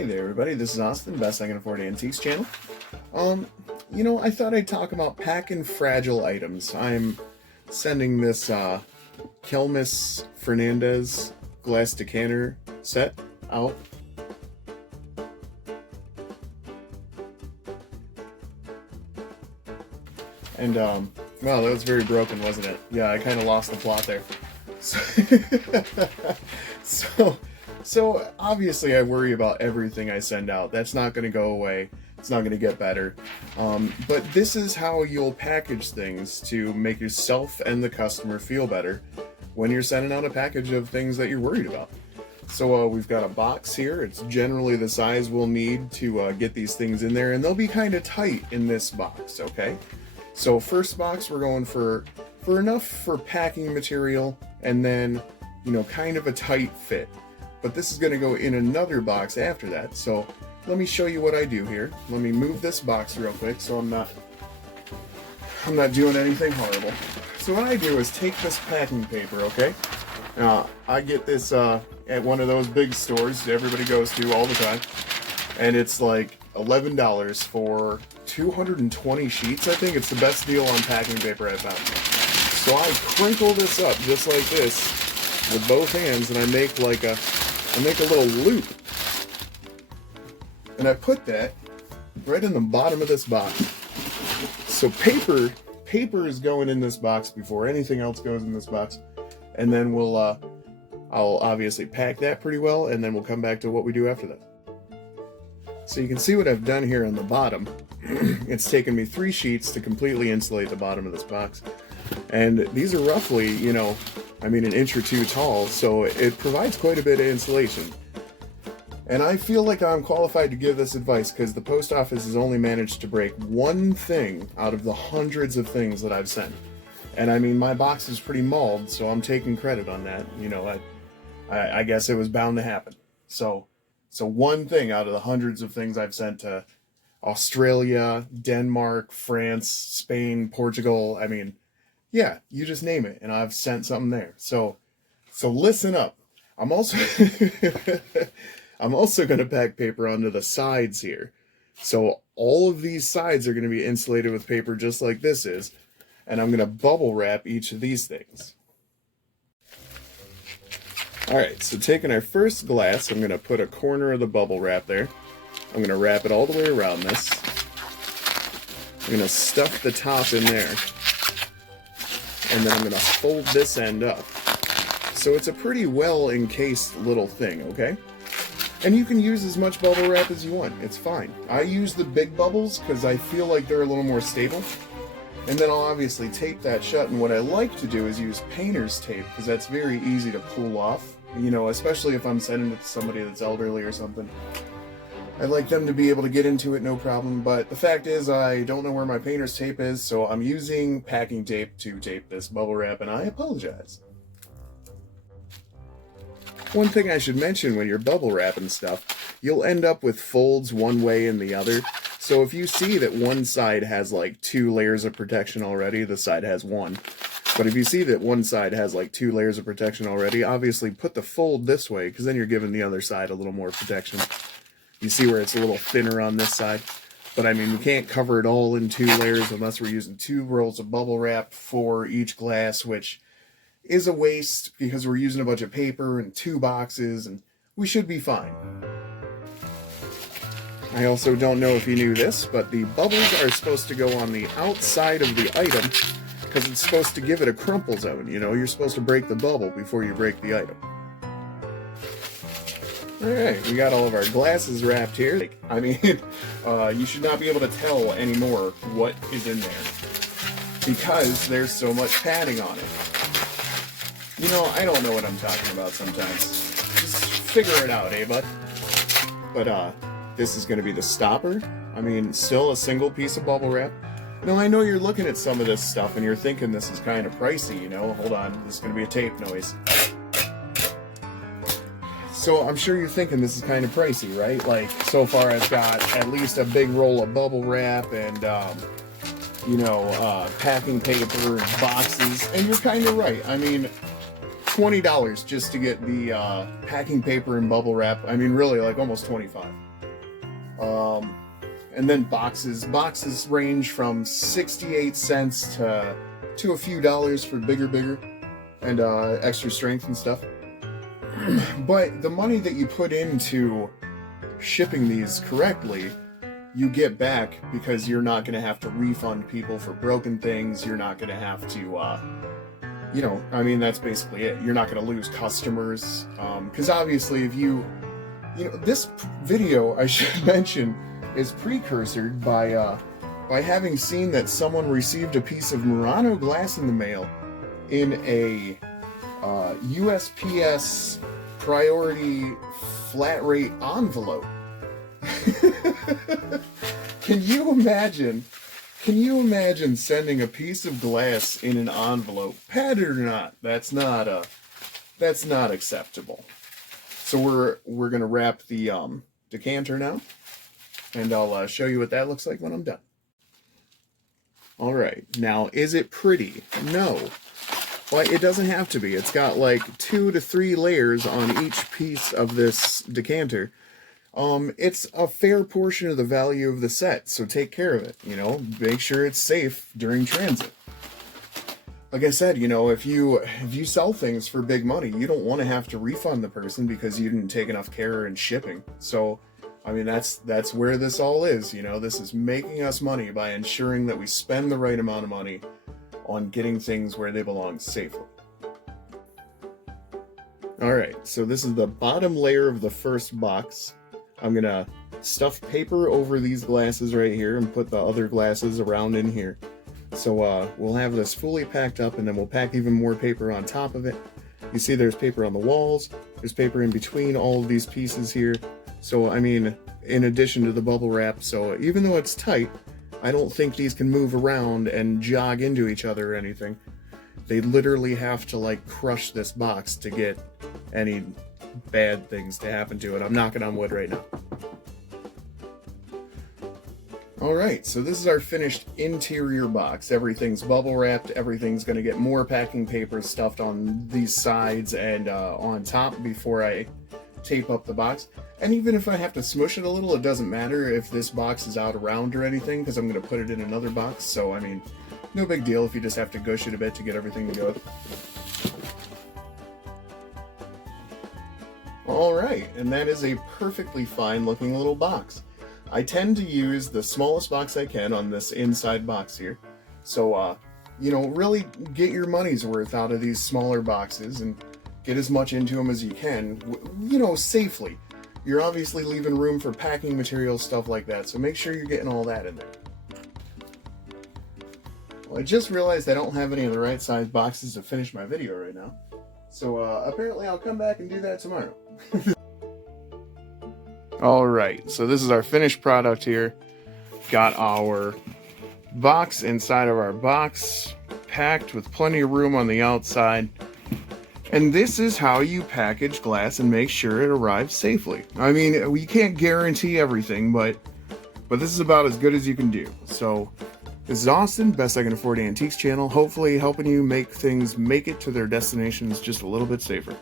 Hey there everybody, this is Austin, Best I Can Afford Antiques channel. I thought I'd talk about packing fragile items. I'm sending this Kelmis Fernandez glass decanter set out. And, wow, that was very broken, wasn't it? Yeah, I kind of lost the plot there. So obviously I worry about everything I send out. That's not going to go away. It's not going to get better. But this is how you'll package things to make yourself and the customer feel better when you're sending out a package of things that you're worried about. So we've got a box here. It's generally the size we'll need to get these things in there, and they'll be kind of tight in this box, okay? So first box, we're going for enough for packing material, and then, kind of a tight fit. But this is going to go in another box after that. So let me show you what I do here. Let me move this box real quick so I'm not doing anything horrible. So what I do is take this packing paper, okay? I get this at one of those big stores that everybody goes to all the time, and it's like $11 for 220 sheets. I think it's the best deal on packing paper I've found. So I crinkle this up just like this with both hands, and I make a little loop, and I put that right in the bottom of this box. So paper is going in this box before anything else goes in this box, and then I'll obviously pack that pretty well, and then we'll come back to what we do after that. So you can see what I've done here on the bottom. It's taken me 3 sheets to completely insulate the bottom of this box, and these are roughly, an inch or 2 tall, so it provides quite a bit of insulation. And I feel like I'm qualified to give this advice because the post office has only managed to break one thing out of the hundreds of things that I've sent. And my box is pretty mauled, so I'm taking credit on that. I guess it was bound to happen. So one thing out of the hundreds of things I've sent to Australia, Denmark, France, Spain, Portugal, yeah, you just name it, and I've sent something there. So listen up. I'm also going to pack paper onto the sides here. So all of these sides are going to be insulated with paper just like this is, and I'm going to bubble wrap each of these things. Alright, so taking our first glass, I'm going to put a corner of the bubble wrap there. I'm going to wrap it all the way around this. I'm going to stuff the top in there. And then I'm going to fold this end up. So it's a pretty well encased little thing, okay? And you can use as much bubble wrap as you want. It's fine. I use the big bubbles because I feel like they're a little more stable. And then I'll obviously tape that shut. And what I like to do is use painter's tape because that's very easy to pull off. Especially if I'm sending it to somebody that's elderly or something. I'd like them to be able to get into it no problem, but the fact is I don't know where my painter's tape is, so I'm using packing tape to tape this bubble wrap, and I apologize. One thing I should mention when you're bubble wrapping stuff, you'll end up with folds one way and the other. So if you see that one side has like 2 layers of protection already, the side has 1. But if you see that one side has like 2 layers of protection already, obviously put the fold this way, because then you're giving the other side a little more protection. You see where it's a little thinner on this side? But we can't cover it all in 2 layers unless we're using 2 rolls of bubble wrap for each glass, which is a waste because we're using a bunch of paper and 2 boxes, and we should be fine. I also don't know if you knew this, but the bubbles are supposed to go on the outside of the item because it's supposed to give it a crumple zone. You're supposed to break the bubble before you break the item. Alright, we got all of our glasses wrapped here. You should not be able to tell anymore what is in there because there's so much padding on it. I don't know what I'm talking about sometimes. Just figure it out, eh, bud? But, this is going to be the stopper. Still a single piece of bubble wrap. Now, I know you're looking at some of this stuff and you're thinking this is kind of pricey, Hold on, this is going to be a tape noise. So I'm sure you're thinking this is kind of pricey, right? So far I've got at least a big roll of bubble wrap and, packing paper and boxes, and you're kind of right. $20 just to get the packing paper and bubble wrap. Really, almost 25. And then boxes. Boxes range from 68 cents to a few dollars for bigger, and extra strength and stuff. But the money that you put into shipping these correctly, you get back, because you're not going to have to refund people for broken things. You're not going to have to, you know, I mean, that's basically it. You're not going to lose customers. Because obviously, if you know, this video, I should mention, is precursored by having seen that someone received a piece of Murano glass in the mail in a USPS priority flat rate envelope. Can you imagine sending a piece of glass in an envelope, padded or not? That's not acceptable. So we're gonna wrap the decanter now, and I'll show you what that looks like when I'm done. All right, now is it pretty? No. Well, it doesn't have to be. It's got like 2 to 3 layers on each piece of this decanter. It's a fair portion of the value of the set, so take care of it, you know, make sure it's safe during transit. Like I said, you know, if you sell things for big money, you don't want to have to refund the person because you didn't take enough care in shipping. So, I mean, that's where this all is, you know, this is making us money by ensuring that we spend the right amount of money on getting things where they belong safely. Alright, so this is the bottom layer of the first box. I'm gonna stuff paper over these glasses right here and put the other glasses around in here. So we'll have this fully packed up, and then we'll pack even more paper on top of it. You see there's paper on the walls, there's paper in between all of these pieces here. So I mean, in addition to the bubble wrap, so even though it's tight, I don't think these can move around and jog into each other or anything. They literally have to like crush this box to get any bad things to happen to it. I'm knocking on wood right now. Alright, so this is our finished interior box. Everything's bubble wrapped, everything's going to get more packing paper stuffed on these sides and on top before I tape up the box. And even if I have to smush it a little, it doesn't matter if this box is out around or anything, because I'm going to put it in another box. So, I mean, no big deal if you just have to gush it a bit to get everything to go. Alright, and that is a perfectly fine looking little box. I tend to use the smallest box I can on this inside box here. So, you know, really get your money's worth out of these smaller boxes and get as much into them as you can, you know, safely. You're obviously leaving room for packing materials, stuff like that, so make sure you're getting all that in there. Well, I just realized I don't have any of the right size boxes to finish my video right now. So, apparently I'll come back and do that tomorrow. Alright, so this is our finished product here. Got our box inside of our box, packed with plenty of room on the outside. And this is how you package glass and make sure it arrives safely. I mean, we can't guarantee everything, but this is about as good as you can do. So, this is Austin, Best I Can Afford Antiques channel, hopefully helping you make things make it to their destinations just a little bit safer.